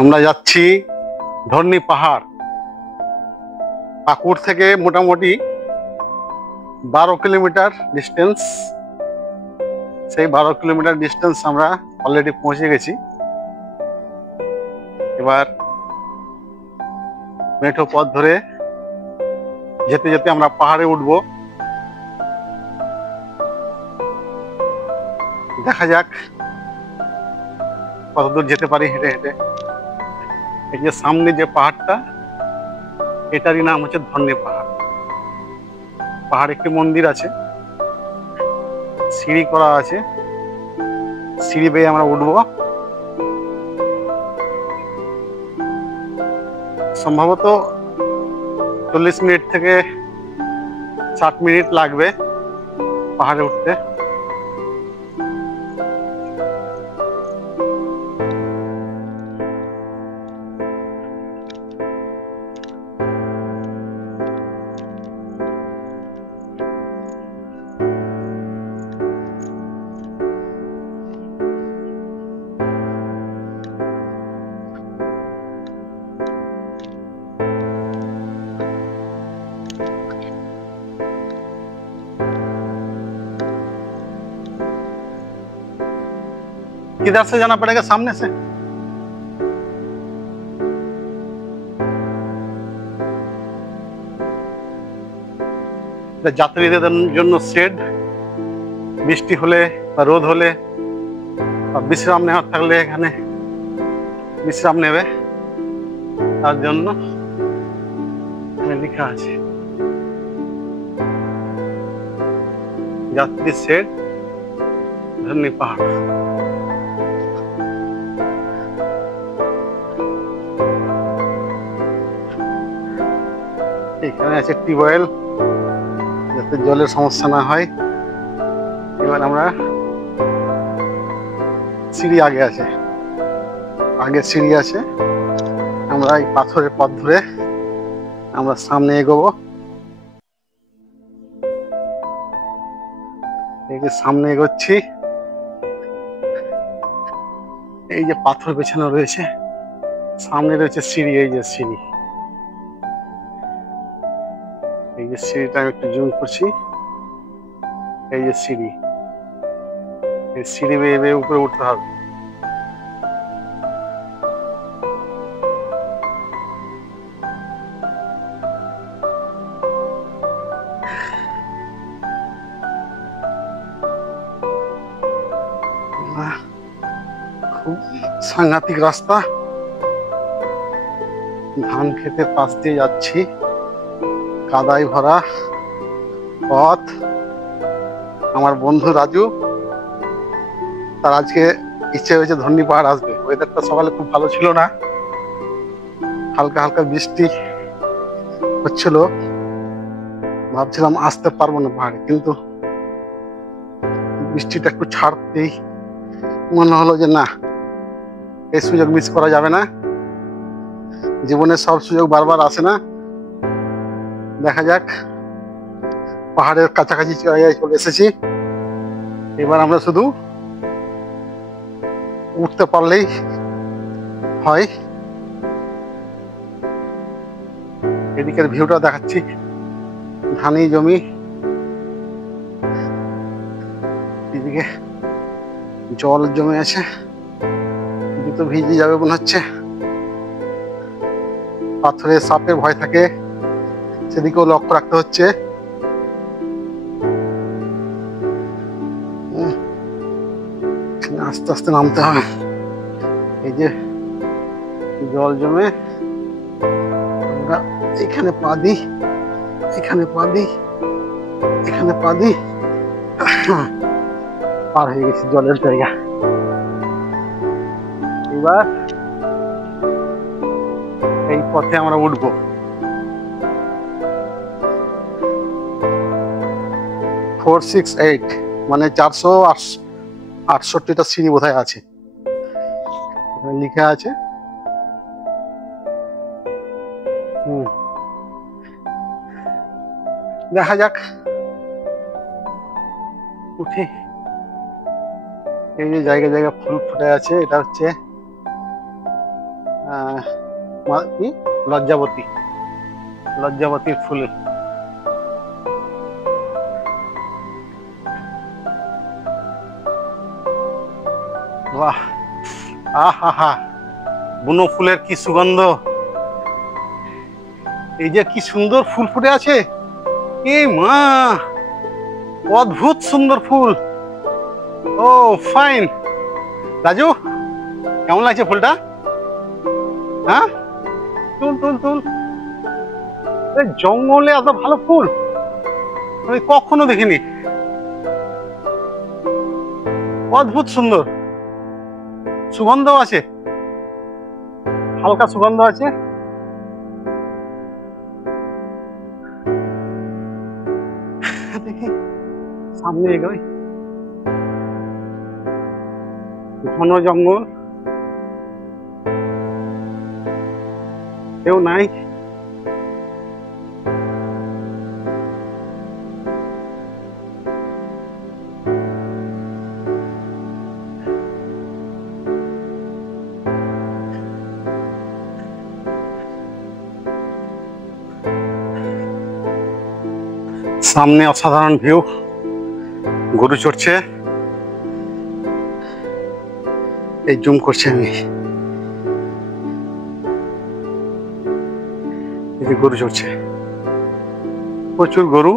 আমরা যাচ্ছি ধর্নি পাহাড়। পাকুড় থেকে মোটামুটি 12 কিলোমিটার ডিস্টেন্স। সেই 12 কিলোমিটার ডিস্টেন্স আমরা অলরেডি পৌঁছে গেছি। এবার মেঠো পথ ধরে যেতে যেতে আমরা পাহাড়ে উঠব। দেখা যাক কতদূর যেতে পারি হেঁটে হেঁটে। এই যে সামনে যে পাহাড়টা, এটারই নাম হচ্ছে ধর্নি পাহাড়। পাহাড়ে একটি মন্দির আছে, সিঁড়ি করা আছে, সিঁড়ি বেয়ে আমরা উঠবো। সম্ভবত 40 মিনিট থেকে 60 মিনিট লাগবে পাহাড়ে উঠতে। किधर से जाना पड़ेगा? सामने से। যাত্রীদের জন্য শেড, বৃষ্টি হলে বা রোদ হলে বা বিশ্রাম নেওয়ার থাকলে এখানে বিশ্রাম নেবে, তার জন্য লেখা আছে যাত্রী শেড ধর্নি পাহাড়। এখানে আছে টিউবওয়েল, যাতে জলের সমস্যা না হয়। এবার আমরা সিঁড়ি আগে আছে, সিঁড়ি আছে। আমরা এই পাথরের পথ ধরে আমরা সামনে এগোবো। এই যে সামনে এগোচ্ছি, এই যে পাথর বেছানো রয়েছে, সামনে রয়েছে সিঁড়ি। এই যে সিঁড়ি, এই যে সিঁড়িটা আমি একটু জুম করছি। এই যে সিঁড়ি, এই সিঁড়ি বেয়ে বেয়ে উপরে উঠতে হবে। খুব সাংঘাতিক রাস্তা, ধান খেতের পাশ দিয়ে যাচ্ছি, কাদায় ভরা পথ। আমার বন্ধু রাজু, তার আজকে ইচ্ছে হয়েছে ধর্নি পাহাড় আসবে। ওয়েদারটা সকালে খুব ভালো ছিল না, হালকা হালকা বৃষ্টি হচ্ছিল। ভাবছিলাম আসতে পারবো না পাহাড়ে, কিন্তু বৃষ্টিটা একটু ছাড়তেই মনে হলো যে না, এই সুযোগ মিস করা যাবে না। জীবনে সব সুযোগ বারবার আসে না। দেখা যাক, পাহাড়ের কাছাকাছি জায়গায় চলে এসেছি। এবার আমরা শুধু উঠতে পারলেই হয়। এদিকের ভিউটা দেখাচ্ছি, ধানি জমি, এদিকে জল জমে আছে, জুতো ভিজে যাবে মনে হচ্ছে। পাথরে সাপের ভয় থাকে, সেদিকেও লক্ষ্য রাখতে হচ্ছে। আস্তে আস্তে নামতে হবে। এই যে জল জমে, আমরা এখানে পা দিই, এখানে পা দিই, এখানে পা দিই, পার হয়ে গেছি জলের জায়গা। এবার এই পথে আমরা উঠবো। ফোর 6 8 মানে 468টা সিঁড়ি বোধহয় আছে, লিখা আছে। দেখা যাক, উঠি। এই যে জায়গা জায়গা ফুল ফুটে আছে, এটা হচ্ছে কি লজ্জাবতী, লজ্জাবতীর ফুল। বাহ, আহা, বুনো ফুলের কি সুগন্ধ! এই যে কি সুন্দর ফুল ফুটে আছে, এ মা, অদ্ভুত সুন্দর ফুল। ও ফাইন। রাজু, কেমন লাগছে ফুলটা? হ্যাঁ, তুল তুল তুল। জঙ্গলে এত ভালো ফুল আমি কখনো দেখিনি। অদ্ভুত সুন্দর, সুগন্ধ আছে, হালকা সুগন্ধ আছে। দেখি সামনে এগোই, ঘন জঙ্গল, কেউ নাই। সামনে অসাধারণ ভিউ, গরু চড়ছে, এই জুম করছি আমি, এই যে গরু চড়ছে, প্রচুর গরু।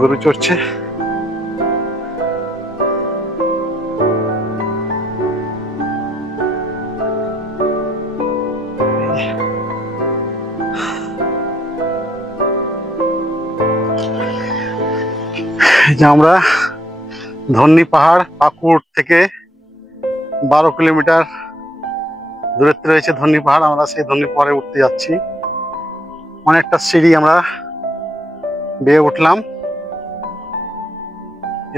গরু চড়ছে, যে আমরা ধন্যী পাহাড়, পাকুড় থেকে 12 কিলোমিটার দূরত্বে রয়েছে ধন্যী পাহাড়। আমরা সেই ধন্যী পাহাড়ে উঠতে যাচ্ছি। অনেকটা সিঁড়ি আমরা বেয়ে উঠলাম।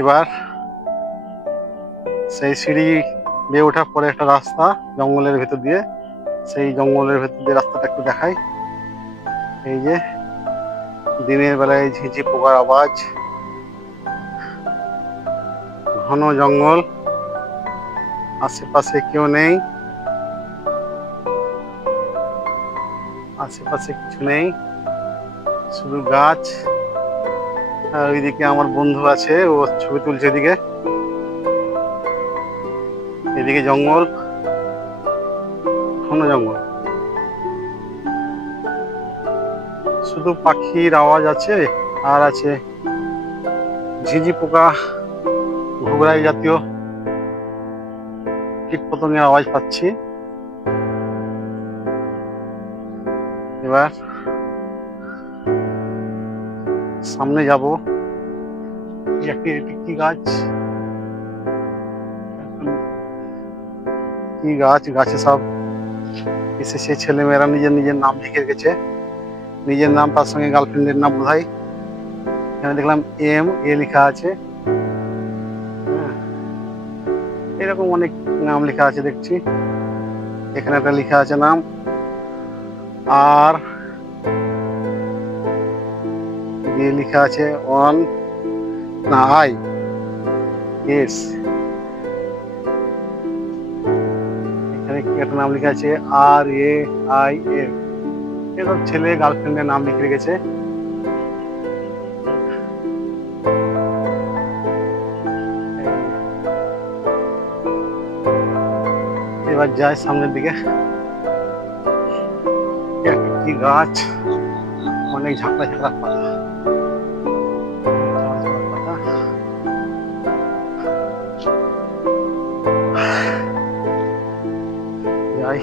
এবার সেই সিঁড়ি বেয়ে ওঠার পরে একটা রাস্তা জঙ্গলের ভেতর দিয়ে, সেই জঙ্গলের ভেতর দিয়ে রাস্তাটা একটু দেখাই। এই যে দিনের বেলায় ঝিঁঝি পোকার আওয়াজ, ঘন জঙ্গল, আশেপাশে কেউ নেই, আশেপাশে কিছু নেই, শুধু গাছ। আর ওইদিকে আমার বন্ধু আছে, ও ছবি তুলছে। এদিকে জঙ্গল, ঘন জঙ্গল, শুধু পাখির আওয়াজ আছে, আর আছে ঝিঁঝি পোকা, ঘুঘরাই জাতীয় কীট পতঙ্গের আওয়াজ পাচ্ছি। এবার সামনে যাব। কি গাছ, কি গাছ, গাছে সব এসেছে ছেলেমেয়েরা নিজের নিজের নাম লিখে রেখেছে, নিজের নাম তার সঙ্গে গার্লফ্রেন্ডের নাম বোধহয়। এখানে দেখলাম MA লেখা আছে, এরকম অনেক নাম লেখা আছে দেখছি। এখানে একটা লেখা আছে নাম, আর লেখা আছে IS। এখানে কি একটা নাম লেখা আছে RAIF। এসব ছেলে গার্লফ্রেন্ডের নাম লিখে রেখেছে। এবার যাই সামনের দিকে। কি গাছ, অনেক ঝাঁকড়া ঝাঁকড়া পাতা, যাই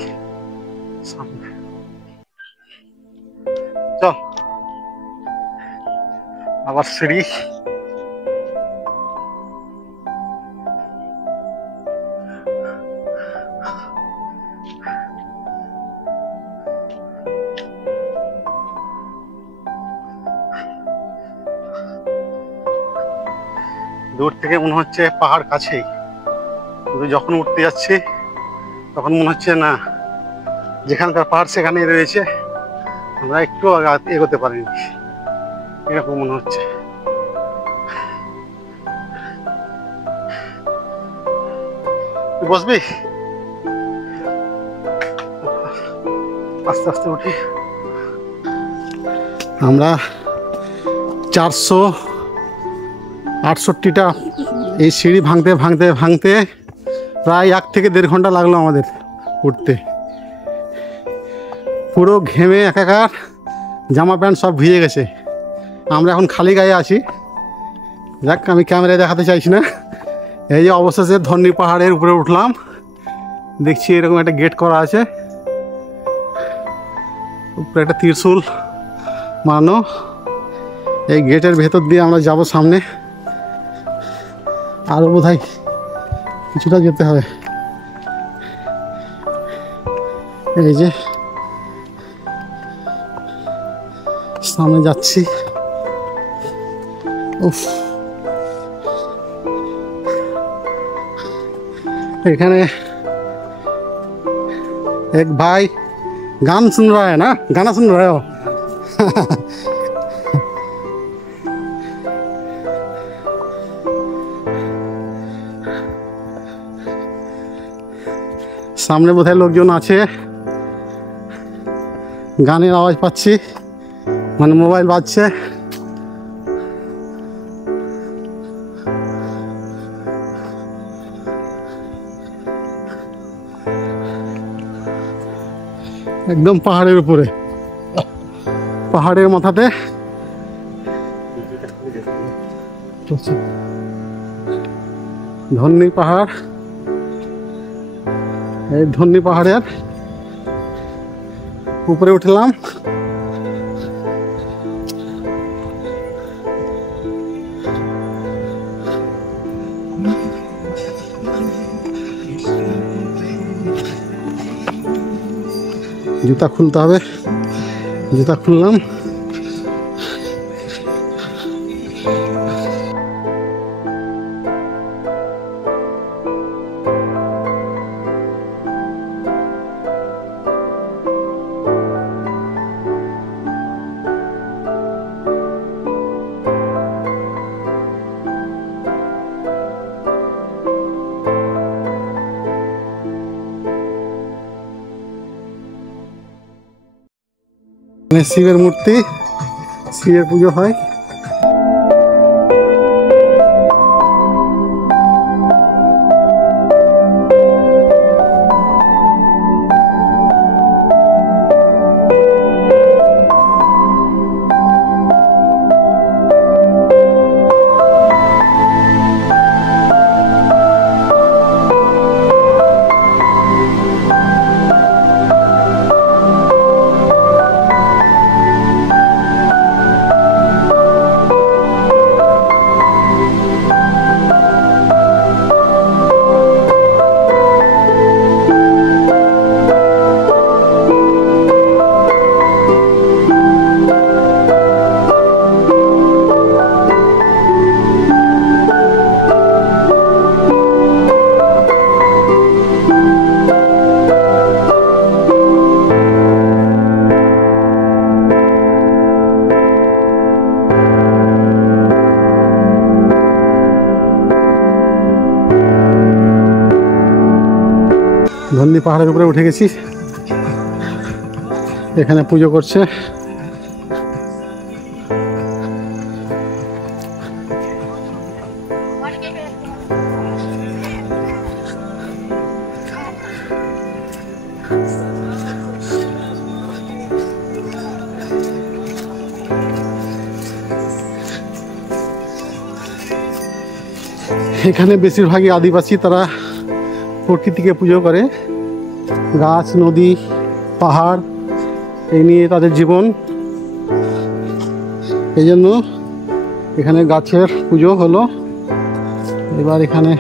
সামনে। চল আবার সিঁড়ি। দূর থেকে মনে হচ্ছে পাহাড় কাছেই, কিন্তু যখন উঠতে যাচ্ছি তখন মনে হচ্ছে না, যেখানকার পাহাড় সেখানেই রয়েছে, আমরা একটু এগোতে পারিনি, এরকম মনে হচ্ছে। বসবি? আস্তে আস্তে উঠি। আমরা 468টা এই সিঁড়ি ভাঙতে ভাঙতে ভাঙতে প্রায় 1 থেকে 1.5 ঘন্টা লাগলো আমাদের উঠতে। পুরো ঘেমে একাকার, জামা প্যান্ট সব ভিজে গেছে। আমরা এখন খালি গায়ে আছি। যাক, আমি ক্যামেরায় দেখাতে চাইছি না। এই যে অবশেষে ধন্যী পাহাড়ের উপরে উঠলাম। দেখছি এরকম একটা গেট করা আছে, উপরে একটা ত্রিশূল মানো। এই গেটের ভেতর দিয়ে আমরা যাব সামনে। আরও বোধহয় কিছুটা যেতে হবে। এই যে সামনে যাচ্ছি। উফ, এখানে एक भाई गान सुन रहा है ना, गाना सुन रहे हो? সামনে বোধহয় লোকজন আছে, গানের আওয়াজ পাচ্ছি, মানে মোবাইল বাজছে। একদম পাহাড়ের উপরে, পাহাড়ের মাথাতে ধন্যী পাহাড়। এই ধন্যী পাহাড়ের উপরে উঠলাম। জুতা খুলতে হবে, জুতা খুললাম। শিবের মূর্তি, শিবের পুজো হয়। ধন্যী পাহাড়ের উপরে উঠে গেছি, এখানে পুজো করছে। এখানে বেশিরভাগই আদিবাসী, তারা প্রকৃতিকে পুজো করে। গাছ, নদী, পাহাড়, এই নিয়ে তাদের জীবন। এই জন্য এখানে গাছের পুজো হলো। এবার এখানে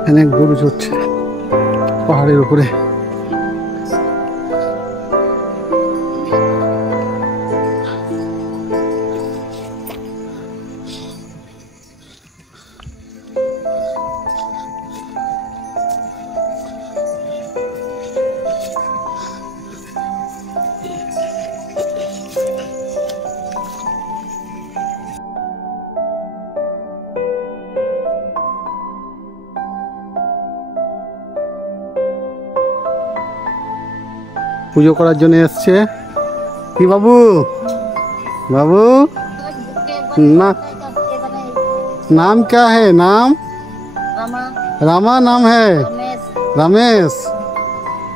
এখানে গরু চড়ছে পাহাড়ের উপরে। পুজো করার জন্য এসছে। কি বাবু, বাবু না, नाम क्या है? नाम रामा नाम है, रमेश।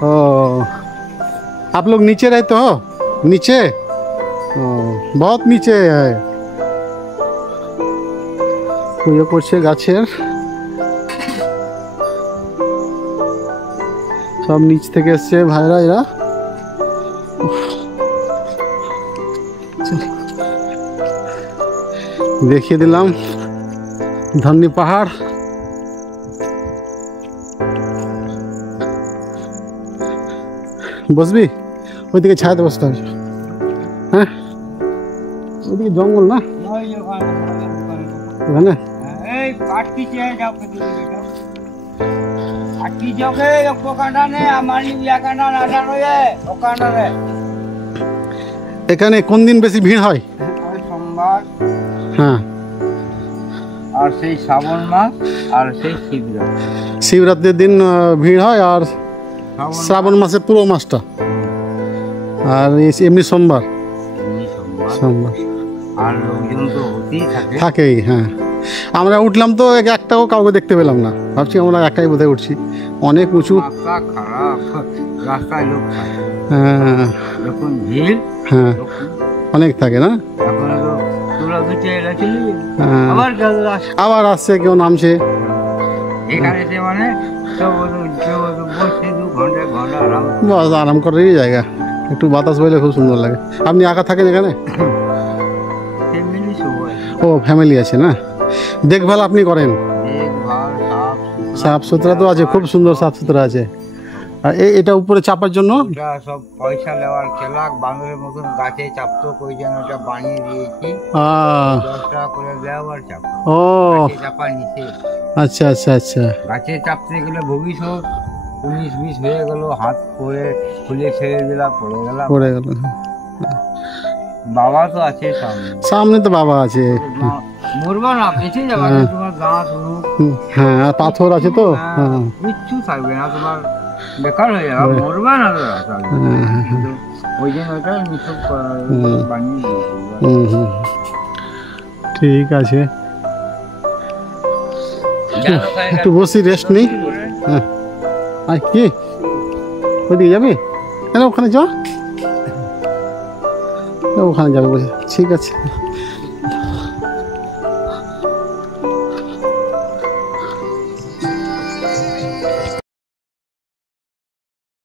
ओ, आप लोग नीचे रहते हो? नीचे? ओ, बहुत नीचे है। পুজো করছে গাছের, সব নিচ থেকে এসছে ভাইরা এরা। দেখিয়ে দিলাম ধন্যী পাহাড়। বসবি? ওইদিকে ছায়াতে বসতে হবে। হ্যাঁ, ওইদিকে জঙ্গল না ওখানে। এখানে কোন দিন বেশি ভিড় হয়? সোমবার, হ্যাঁ, আর সেই শ্রাবণ মাস, আর সেই শিবরাত্রি। শিবরাত্রির দিন ভিড় হয়, আর শ্রাবণ মাসের পুরো মাসটা, আর এমনি সোমবার। সোমবার আর লোকজন তো হতেই থাকে। থাকেই, হ্যাঁ। আমরা উঠলাম তো একটাও কাউকে দেখতে পেলাম না, ভাবছি আমরা একাই বোধহয় উঠছি। অনেক উঁচু, রাস্তা খারাপ, রাস্তায় লোক থাকে, হ্যাঁ যখন ভিড়, হ্যাঁ অনেক থাকে না। এখন তো তোরা দুটো এরা চলে হ্যাঁ, আবার গেল আবার আসছে, কেউ নামছে। এখানে যে মানে সব বসে 2 ঘন্টা ঘন্টা আরাম। বাস আরাম করারই জায়গা, একটু বাতাস বইলে খুব সুন্দর লাগে। আপনি একা থাকেন এখানে? ফ্যামিলি সবাই, ও ফ্যামিলি আছে না, দেখভাল আপনি করেন? দেখভাল, সাফ সুতরা তো আছে, খুব সুন্দর সাফ সুতরা আছে। আর এটা উপরে চাপার জন্য ওটা সব পয়সা নেওয়ার খেলাক বাঁদরের মতন গাছে চাপতো, কই যেন ওটা বানিয়ে দিয়েছি। 10 টাকা করে দেওয়া আর চাপ। ও গাছে চাপা নিচে, আচ্ছা আচ্ছা আচ্ছা। গাছে চাপতে গেলে ভবিষ্যৎ 19-20 হয়ে গেল, হাত পরে খুলে ছেড়ে দিলাম, পড়ে গেলাম। পড়ে গেল। বাবা তো আছে সামনে, সামনে তো বাবা আছে। মরবা না, বেঁচে যাবে, তোমার দাঁত মুখ, হ্যাঁ, আর পাথর আছে তো, হ্যাঁ কিচ্ছু থাকবে না, তোমার বেকার হয়ে যাবে, মরবা না তো। ওই জন্য ওটা নিষেধ বানিয়ে দিয়েছি। ঠিক আছে, একটু বসি, রেস্ট নেই। হ্যাঁ, আর কি ওইদিকে যাবি? কেন ওখানে যা, ওখানে যাবে বলছি। ঠিক আছে।